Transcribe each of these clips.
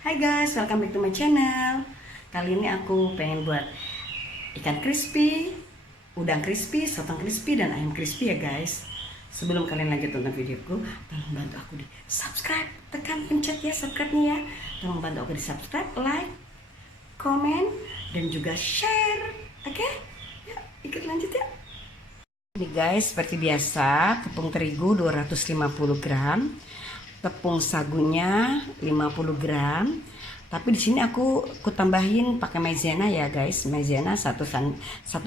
Hai guys, welcome back to my channel. Kali ini aku pengen buat ikan crispy, udang crispy, sotong crispy, dan ayam crispy ya guys. Sebelum kalian lanjut tonton videoku, tolong bantu aku di subscribe, tekan pencet ya subscribe-nya ya. Tolong bantu aku di subscribe, like, komen, dan juga share. Oke? Yuk, ikut lanjut ya. Ini guys, seperti biasa, tepung terigu 250 gram, tepung sagunya 50 gram. Tapi di sini aku tambahin pakai maizena ya guys. Maizena satu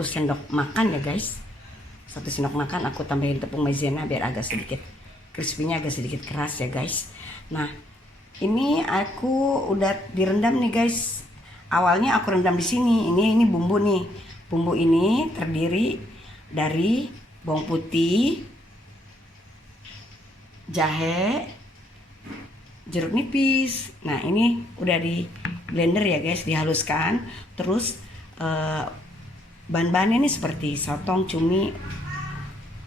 sendok makan ya guys. Satu sendok makan aku tambahin tepung maizena biar agak sedikit crispy-nya agak sedikit keras ya guys. Nah, ini aku udah direndam nih guys. Awalnya aku rendam di sini. Ini bumbu nih. Bumbu ini terdiri dari bawang putih, jahe, jeruk nipis. Nah, ini udah di blender ya guys, dihaluskan. Terus bahan-bahannya ini seperti sotong, cumi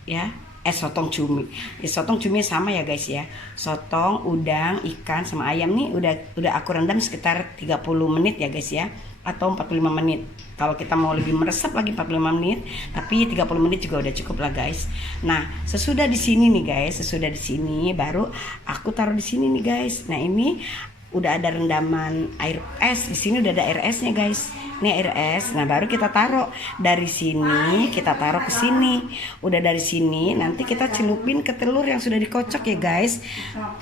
ya. Sotong cumi. Sotong cumi sama ya guys ya. Sotong, udang, ikan sama ayam nih udah aku rendam sekitar 30 menit ya guys ya, atau 45 menit. Kalau kita mau lebih meresap lagi 45 menit, tapi 30 menit juga udah cukup lah guys. Nah, sesudah di sini nih guys, sesudah di sini baru aku taruh di sini nih guys. Nah, ini udah ada rendaman air es. Di sini udah ada air esnya guys. Ini air es. Nah, baru kita taruh dari sini, kita taruh ke sini. Udah dari sini nanti kita celupin ke telur yang sudah dikocok ya guys.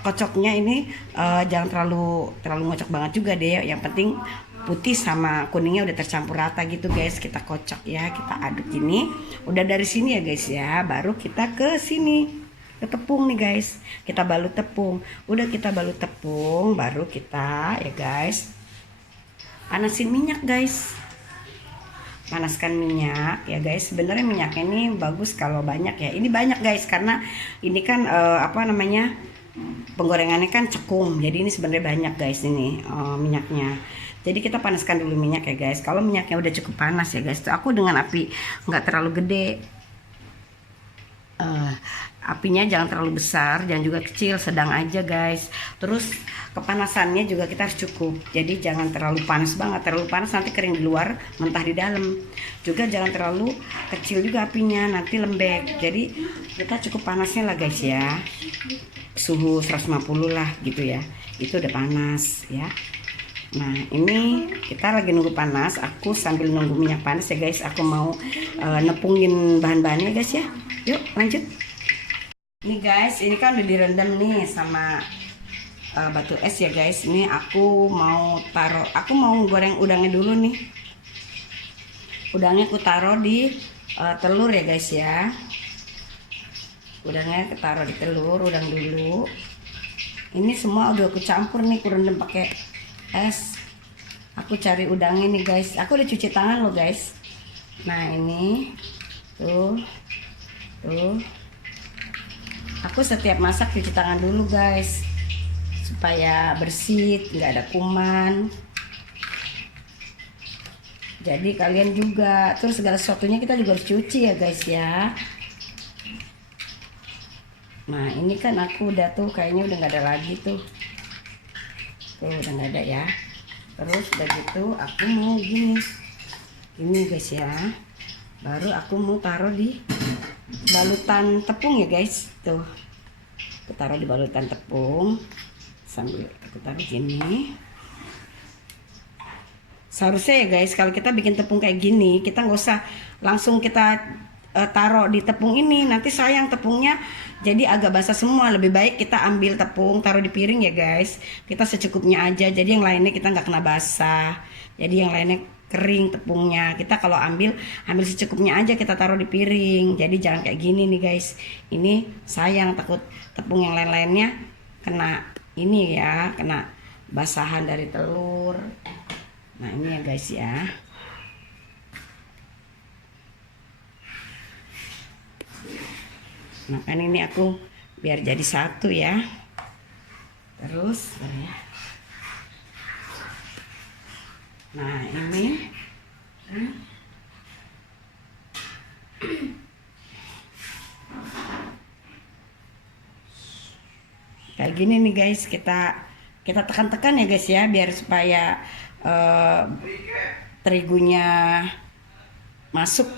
Kocoknya ini jangan terlalu ngocok banget juga deh. Yang penting putih sama kuningnya udah tercampur rata gitu guys. Kita kocok ya, kita aduk gini. Udah dari sini ya guys ya, baru kita ke sini, ke tepung nih guys. Kita balut tepung. Udah kita balut tepung, baru kita ya guys panasin minyak guys. Panaskan minyak ya guys. Sebenarnya minyaknya ini bagus kalau banyak ya. Ini banyak guys karena ini kan penggorengannya kan cekung. Jadi ini sebenarnya banyak guys ini minyaknya. Jadi kita panaskan dulu minyak ya guys. Kalau minyaknya udah cukup panas ya guys, aku dengan api nggak terlalu gede. Apinya jangan terlalu besar, jangan juga kecil, sedang aja guys. Terus kepanasannya juga kita harus cukup. Jadi jangan terlalu panas banget, terlalu panas nanti kering di luar, mentah di dalam. Juga jangan terlalu kecil juga apinya, nanti lembek. Jadi kita cukup panasnya lah guys ya. Suhu 150 lah gitu ya. Itu udah panas ya. Nah, ini kita lagi nunggu panas. Aku sambil nunggu minyak panas ya guys, aku mau nepungin bahan-bahannya guys ya. Yuk lanjut. Ini guys, ini kan udah direndam nih sama batu es ya guys. Ini aku mau goreng udangnya dulu nih. Udangnya aku taruh di telur ya guys ya. Udangnya aku taruh di telur, udang dulu. Ini semua udah aku campur nih, aku rendam pakai es. Aku cari udangnya nih guys. Aku udah cuci tangan loh guys. Nah, ini tuh. Aku setiap masak cuci tangan dulu guys, supaya bersih, nggak ada kuman. Jadi kalian juga, terus segala sesuatunya kita juga harus cuci ya guys ya. Nah, ini kan aku udah tuh kayaknya udah nggak ada lagi tuh. Tuh udah nggak ada ya. Terus udah gitu aku mau gini guys ya. Baru aku mau taruh di balutan tepung ya guys. Tuh, aku taruh di balutan tepung sambil aku taruh gini. Seharusnya ya guys, kalau kita bikin tepung kayak gini, kita nggak usah langsung kita taruh di tepung ini, nanti sayang tepungnya jadi agak basah semua. Lebih baik kita ambil tepung, taruh di piring ya guys. Kita secukupnya aja, jadi yang lainnya kita nggak kena basah. Jadi yang lainnya kering tepungnya. Kita kalau ambil secukupnya aja, kita taruh di piring. Jadi jangan kayak gini nih guys. Ini sayang, takut tepung yang lain-lainnya kena ini ya, kena basahan dari telur. Nah, ini ya guys ya. Nah, kan ini aku biar jadi satu ya. Terus ya. Nah, ini kayak gini nih guys, kita kita tekan-tekan ya guys ya, biar supaya terigunya masuk.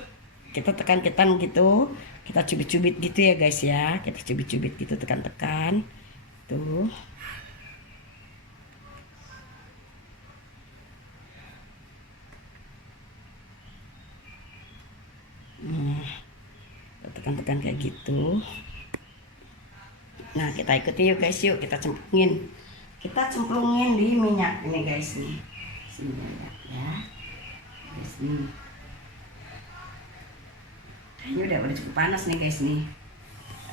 Kita tekan-tekan gitu, kita cubit-cubit gitu ya guys ya, kita cubit-cubit gitu, tekan-tekan tuh. Tekan-tekan kayak gitu. Nah, kita ikuti yuk guys, yuk kita cemplungin di minyak ini guys nih. Sini ya. Guys nih. Ini udah cukup panas nih guys nih.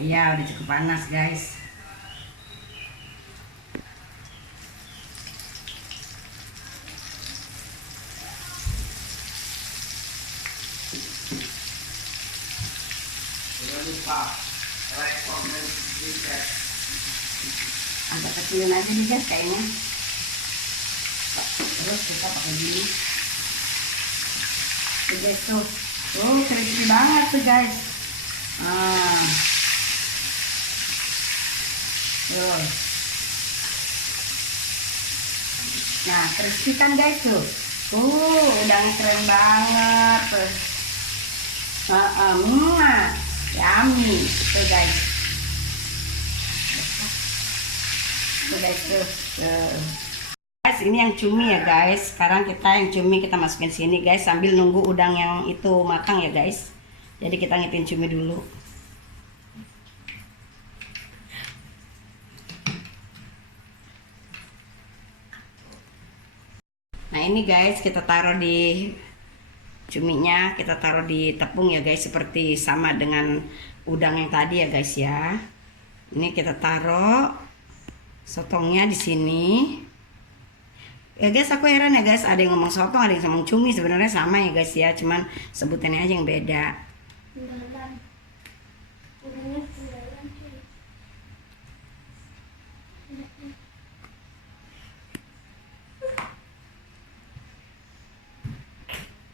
Ya, udah cukup panas guys. Jangan lupa like, comment, subscribe. Agak kecilin aja nih guys kayaknya. Terus kita pakai gini. Tuh guys tuh. Tuh crispy banget tuh guys. Tuh. Nah, crispy kan guys tuh. Udah keren banget tuh. Yummy tuh guys. Tuh guys tuh. Guys, ini yang cumi ya guys. Sekarang yang cumi kita masukin sini guys, sambil nunggu udang yang itu matang ya guys. Jadi kita ngipin cumi dulu. Nah ini guys, kita taruh di cuminya, kita taruh di tepung ya guys, seperti sama dengan udang yang tadi ya guys ya. Ini kita taruh sotongnya di sini. Ya guys, aku heran ya guys, ada yang ngomong sotong, ada yang ngomong cumi, sebenarnya sama ya guys ya, cuman sebutannya aja yang beda.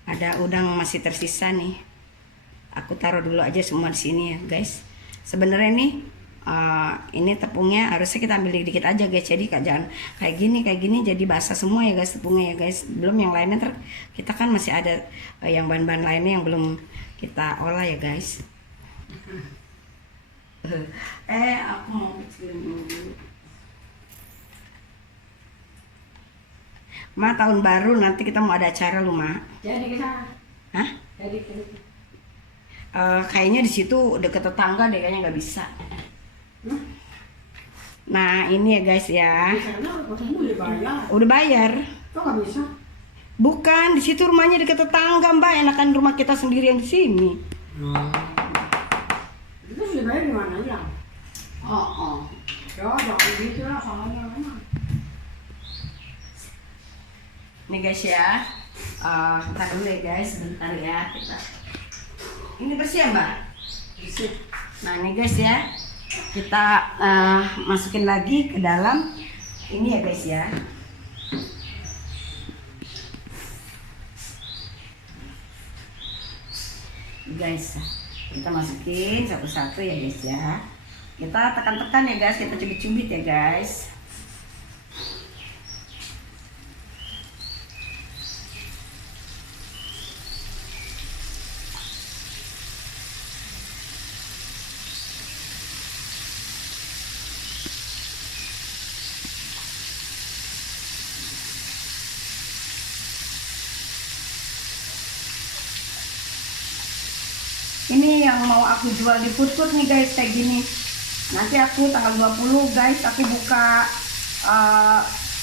Ada udang masih tersisa nih. Aku taruh dulu aja semua di sini ya guys. Sebenarnya nih ini tepungnya harusnya kita ambil dikit aja guys, jadi jangan kayak gini jadi basah semua ya guys tepungnya ya guys. Belum yang lainnya kita kan masih ada yang bahan-bahan lainnya yang belum kita olah ya guys. Aku mau kecilin dulu. Ma, tahun baru nanti kita mau ada acara lu, Ma. Jadi kita. Hah? Jadi kayaknya di situ deket tetangga deh, kayaknya nggak bisa. Nah ini ya guys ya. Udah bayar. Kok nggak bisa? Bukan, di situ rumahnya deket tetangga Mbak. Enakan rumah kita sendiri yang di sini. Itu sudah bayar di mana aja? Ya jangan gitu lah soalnya memang. Nih guys ya. Kita dulu ya guys, sebentar ya kita. Ini bersih ya Mbak? Bersih. Nah ini guys ya, kita masukin lagi ke dalam ini ya guys ya. Guys, kita masukin satu-satu ya guys ya. Kita tekan-tekan ya guys, kita cubit-cubit ya guys. Ini yang mau aku jual di food nih guys, kayak gini. Nanti aku tanggal 20 guys, aku buka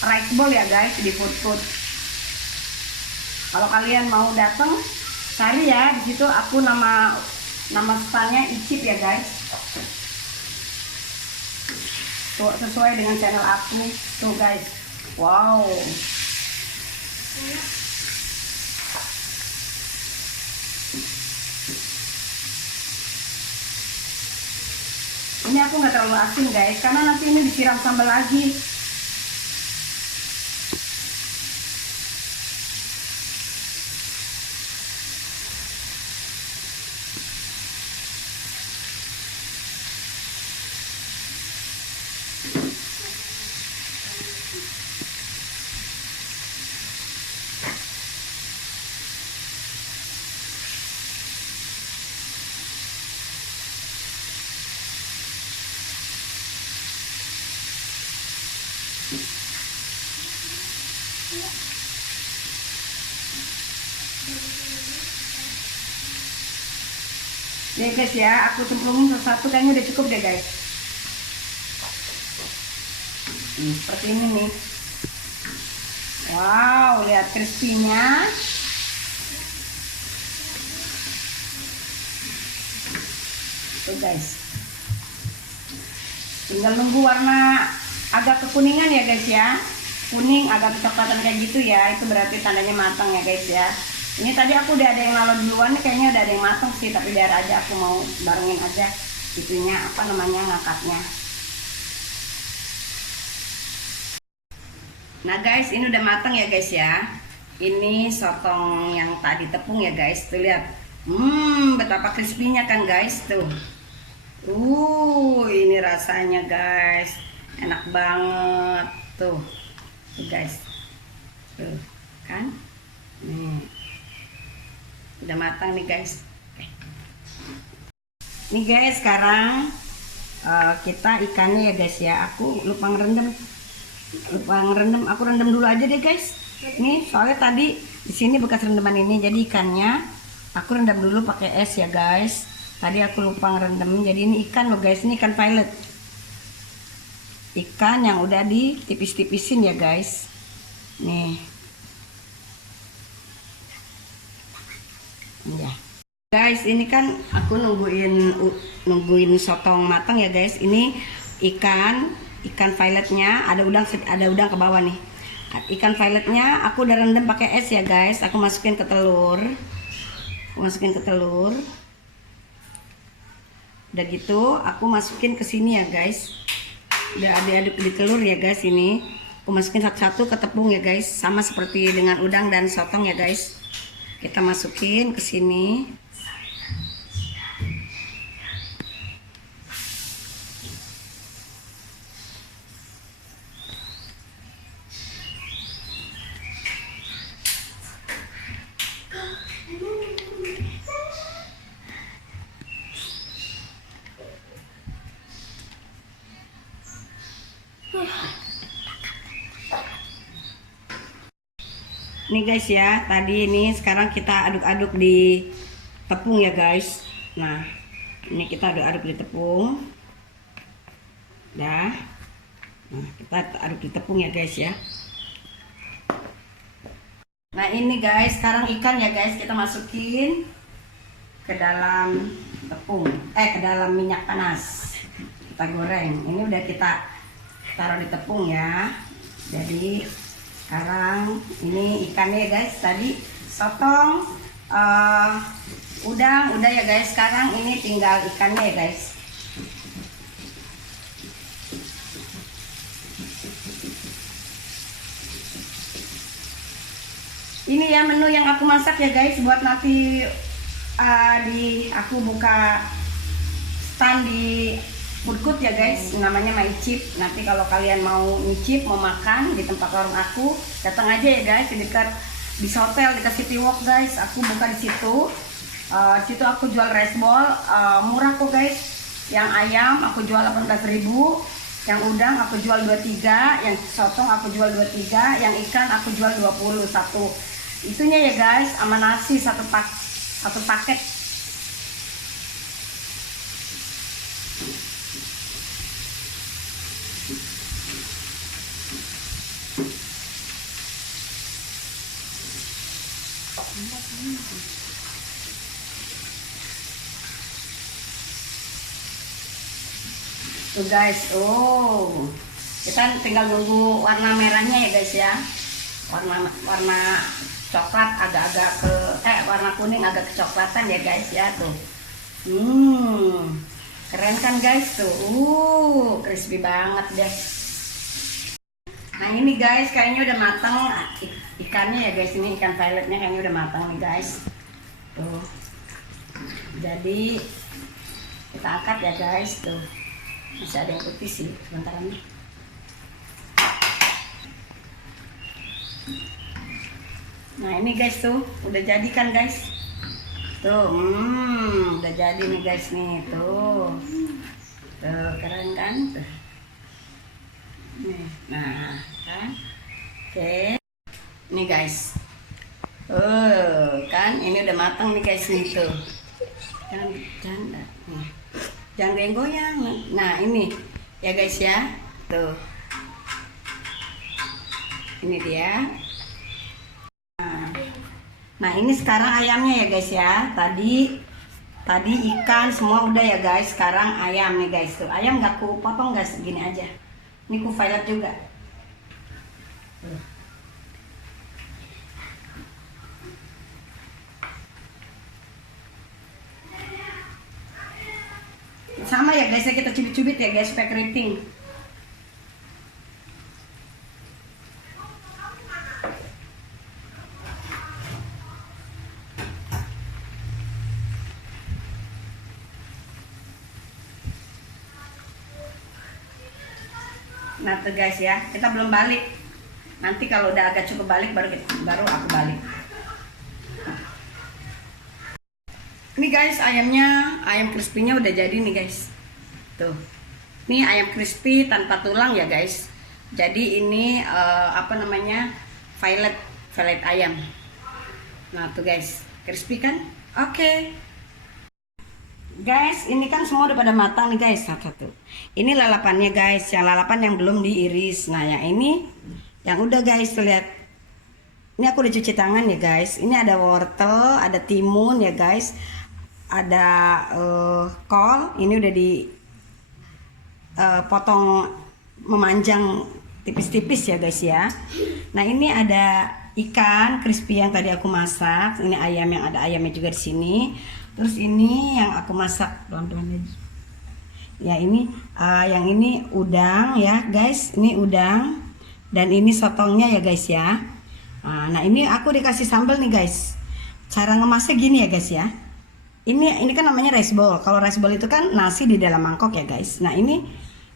rice bowl ya guys di food. Kalau kalian mau datang, cari ya di situ. Aku nama standnya Icip ya guys. Tuh, sesuai dengan channel aku tuh guys. Wow. Ini aku nggak terlalu asin guys, karena nanti ini disiram sambal lagi. Nih guys ya, aku cemplungin satu-satu, kayaknya udah cukup deh guys. Seperti ini nih. Wow, lihat crispy-nya. Tuh guys. Tinggal nunggu warna agak kekuningan ya guys ya. Kuning agak kecoklatan kayak gitu ya, itu berarti tandanya matang ya guys ya. Ini tadi aku udah ada yang lalo duluan nih, kayaknya udah ada yang matang sih, tapi biar aja aku mau barengin aja itunya, apa namanya, ngangkatnya. Nah guys, ini udah matang ya guys ya. Ini sotong yang tadi tepung ya guys, tuh lihat. Betapa crispy-nya kan guys tuh. Ini rasanya guys, enak banget tuh. Tuh guys. Tuh, kan? Nih. Udah matang nih guys. Nih guys, sekarang kita ikannya ya guys ya. Aku lupa ngerendam. Aku rendam dulu aja deh guys. Nih soalnya tadi di sini bekas rendaman ini, jadi ikannya aku rendam dulu pakai es ya guys. Tadi aku lupa ngerendam. Jadi ini ikan loh guys, ini ikan violet. Ikan yang udah ditipis-tipisin ya guys. Nih. Ya. Guys, ini kan aku nungguin sotong matang ya guys. Ini ikan violetnya, ada udang ke bawah nih. Ikan violetnya aku udah rendam pakai es ya guys. Aku masukin ke telur. Udah gitu aku masukin ke sini ya guys. Udah aduk di telur ya guys. Ini aku masukin satu-satu ke tepung ya guys, sama seperti dengan udang dan sotong ya guys. Kita masukin ke sini. Nih guys ya, tadi ini sekarang kita aduk-aduk di tepung ya guys. Nah, ini kita aduk-aduk di tepung. Nah, kita aduk di tepung ya guys ya. Nah ini guys, sekarang ikan ya guys kita masukin ke dalam tepung, ke dalam minyak panas. Kita goreng. Ini udah kita taruh di tepung ya. Jadi sekarang ini ikannya ya guys, tadi sotong, udang udah ya guys. Sekarang ini tinggal ikannya ya guys. Ini ya menu yang aku masak ya guys, buat nanti aku buka stand di Foodcourt ya guys, namanya My Chip. Nanti kalau kalian mau nyicip, mau makan di tempat warung aku, datang aja ya guys, di dekat di hotel dekat City Walk guys. Aku buka di situ. Di situ aku jual rice ball, murah kok guys. Yang ayam aku jual 18.000, yang udang aku jual 23, yang sotong aku jual 23, yang ikan aku jual 21. Itunya ya guys, sama nasi satu paket. Tuh guys, kita tinggal nunggu warna merahnya ya guys ya. Warna coklat agak-agak warna kuning agak kecoklatan ya guys ya tuh. Keren kan guys tuh. Crispy banget deh. Nah ini guys, kayaknya udah matang ikannya ya guys. Ini ikan violetnya kayaknya udah matang nih guys. Tuh. Jadi kita angkat ya guys tuh. Masih ada yang putih sih, sebentar ini. Nah ini guys tuh, udah jadi kan guys. Tuh, udah jadi nih guys nih, tuh. Tuh, keren kan? Tuh. Nih, nah, kan? Oke. Nih guys. Kan ini udah matang nih guys nih tuh. Jangan nih. Jangan goyang. Nah, ini ya guys ya. Tuh. Ini dia. Nah, ini sekarang ayamnya ya guys ya. Tadi ikan semua udah ya guys. Sekarang ayam nih guys tuh. Ayam nggak ku potong guys, segini aja. Ini ku violet juga. Sama ya guys, kita cubit-cubit ya guys supaya keriting. Nah tuh guys ya, kita belum balik. Nanti kalau udah agak cukup balik baru aku balik. Ini guys ayamnya, ayam crispy-nya udah jadi nih guys. Tuh. Ini ayam crispy tanpa tulang ya guys. Jadi ini apa namanya? Violet ayam. Nah, tuh guys. Crispy kan? Oke. Guys, ini kan semua udah pada matang nih guys. Satu. Ini lalapannya guys, yang lalapan yang belum diiris. Nah, yang ini yang udah guys, tuh lihat. Ini aku udah cuci tangan ya guys. Ini ada wortel, ada timun ya guys. Ada kol, ini udah potong memanjang tipis-tipis ya guys ya. Nah, ini ada ikan crispy yang tadi aku masak. Ini ayam, yang ada ayamnya juga di sini. Terus ini yang aku masak pelan-pelan aja. Ya, ini yang ini udang ya guys. Ini udang dan ini sotongnya ya guys ya. Nah, ini aku dikasih sambal nih guys. Cara ngemasnya gini ya guys ya. Ini kan namanya rice bowl. Kalau rice bowl itu kan nasi di dalam mangkok ya guys. Nah, ini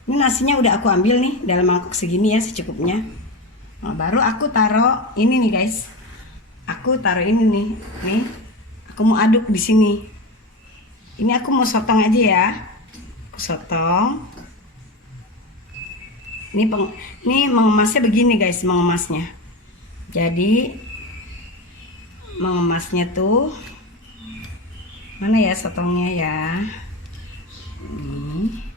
nasinya udah aku ambil nih dalam mangkok segini ya secukupnya. Nah, baru aku taruh ini nih guys. Aku taruh ini nih. Nih. Aku mau aduk di sini. Ini aku mau sotong aja ya. Aku sotong. Ini mengemasnya begini guys, mengemasnya. Jadi mengemasnya tuh mana ya sotongnya ya? Ini.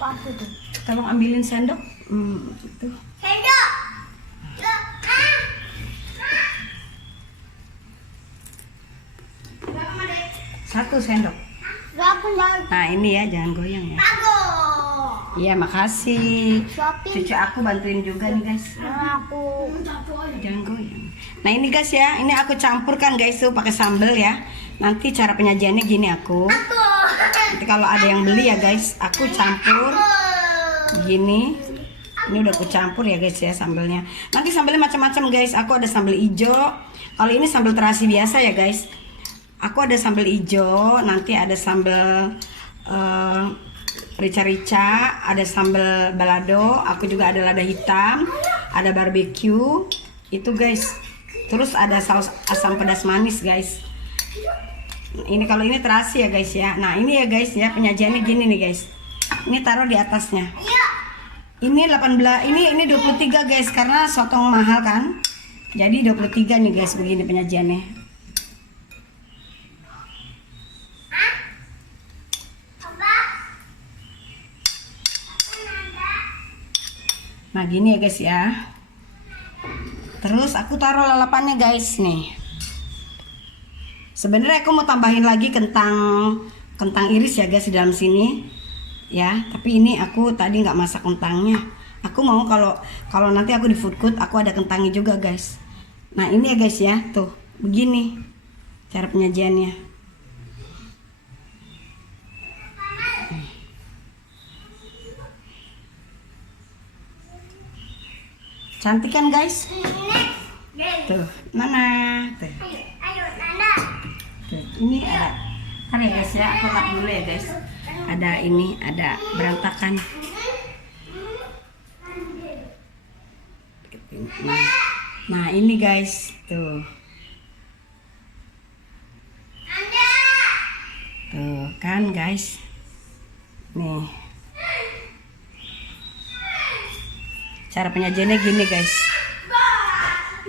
Apa tuh? Tolong ambilin sendok. Gitu. Sendok. Satu sendok. Nah, ini ya, jangan goyang ya. Iya, makasih. Cucu aku bantuin juga nih guys. Jangan goyang. Nah, ini guys ya, ini aku campurkan guys tuh pakai sambal ya. Nanti cara penyajiannya gini aku. Nanti kalau ada yang beli ya guys, aku campur gini. Ini udah aku campur ya guys ya sambalnya. Nanti sambalnya macam-macam guys. Aku ada sambal hijau. Kalau ini sambal terasi biasa ya guys. Aku ada sambal hijau, nanti ada sambal rica-rica, ada sambal balado, aku juga ada lada hitam, ada barbecue, itu guys. Terus ada saus asam pedas manis guys. Ini kalau ini terasi ya guys ya. Nah, ini ya guys ya, penyajiannya gini nih guys. Ini taruh di atasnya. Ini 18, ini 23 guys, karena sotong mahal kan. Jadi 23 nih guys, begini penyajiannya. Nah, gini ya guys ya. Terus aku taruh lalapannya guys nih. Sebenarnya aku mau tambahin lagi kentang iris ya guys di dalam sini. Ya, tapi ini aku tadi nggak masak kentangnya. Aku mau kalau nanti aku di food court aku ada kentangnya juga guys. Nah, ini ya guys ya, tuh begini cara penyajiannya. Cantik kan guys? Tuh, mana? Tuh. Tuh, ini ada ya guys ya, aku lap dulu ya guys. Ada ini, ada berantakan. Gitu. Nah ini guys, tuh. Tuh kan guys. Nih. Cara penyajiannya gini guys.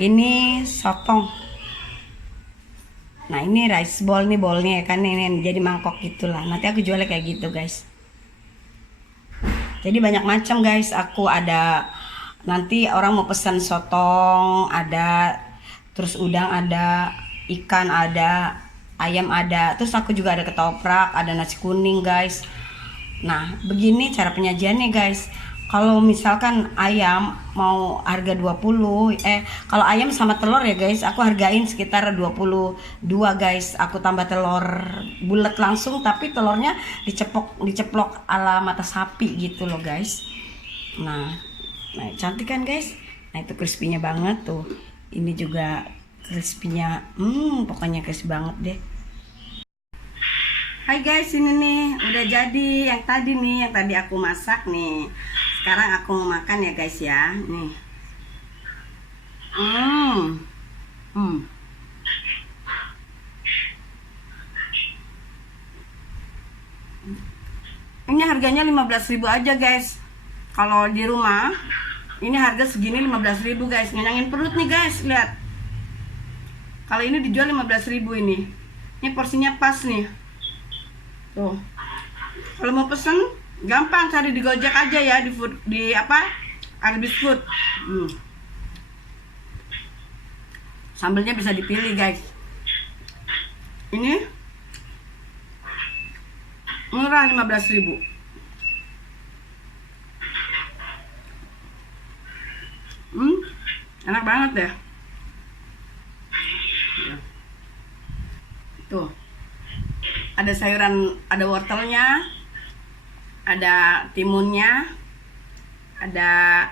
Ini sotong. Nah ini rice bowl nih, bowlnya kan ini jadi mangkok gitulah. Nanti aku jualnya kayak gitu guys. Jadi banyak macam guys. Aku ada, nanti orang mau pesan sotong ada, terus udang ada, ikan ada, ayam ada, terus aku juga ada ketoprak, ada nasi kuning guys. Nah begini cara penyajiannya guys. Kalau misalkan ayam mau harga 20, kalau ayam sama telur ya guys, aku hargain sekitar 22 guys. Aku tambah telur bulat langsung, tapi telurnya diceplok ala mata sapi gitu loh guys. Nah cantik kan guys. Nah itu crispy-nya banget tuh. Ini juga crispy-nya, pokoknya crispy banget deh. Hai guys, ini nih udah jadi yang tadi aku masak nih. Sekarang aku mau makan ya guys ya. Nih. Ini harganya 15.000 aja guys. Kalau di rumah ini harga segini 15.000 guys. Nyenangin perut nih guys, lihat. Kalau ini dijual 15.000 ini. Ini porsinya pas nih. Tuh. Kalau mau pesen gampang, cari di Gojek aja ya, di Arbis Food. Sambelnya bisa dipilih guys. Ini murah 15.000. Enak banget deh. Tuh. Ada sayuran, ada wortelnya, ada timunnya, ada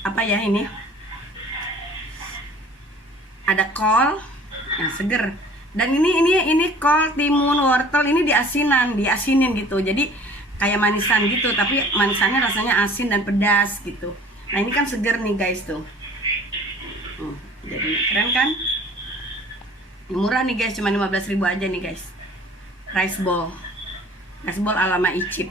apa ya ini? Ada kol yang seger. Dan ini kol, timun, wortel ini diasinin gitu. Jadi kayak manisan gitu, tapi manisannya rasanya asin dan pedas gitu. Nah, ini kan seger nih guys tuh. Jadi keren kan? Murah nih guys, cuma 15.000 aja nih guys. Rice bowl ala Ma Icip.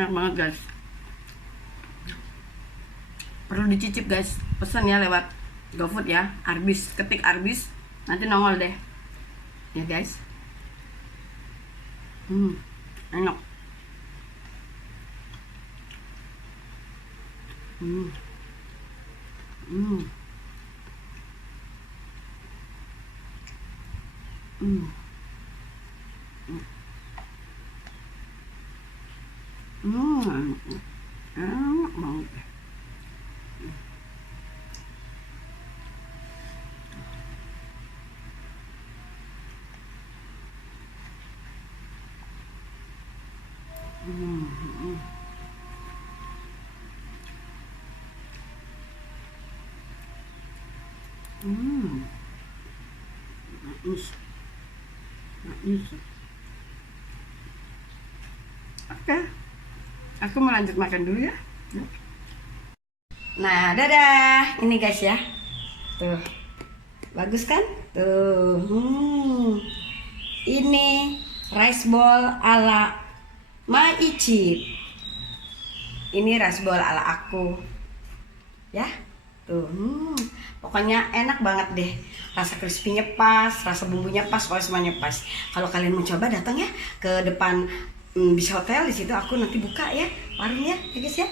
Enak banget guys. Perlu dicicip guys. Pesan ya lewat GoFood ya, Arbis, ketik Arbis, nanti nongol deh ya guys. Enak. Enak banget. Manis. Oke, aku mau lanjut makan dulu ya. Nah, dadah. Ini guys ya. Tuh. Bagus kan? Tuh. Ini rice bowl ala Ma Icip. Ini rice bowl ala aku. Ya. Tuh. Pokoknya enak banget deh. Rasa crispy-nya pas, rasa bumbunya pas, pokoknya semuanya pas. Kalau kalian mau coba, datang ya ke depan Bis Hotel. Di situ aku nanti buka ya warungnya, ya guys ya.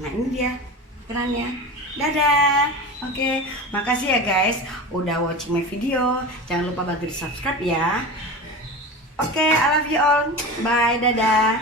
Nah, ini dia ukurannya. Dadah. Oke, makasih ya guys udah watching my video. Jangan lupa bantu di subscribe ya. Oke, I love you all. Bye, dadah.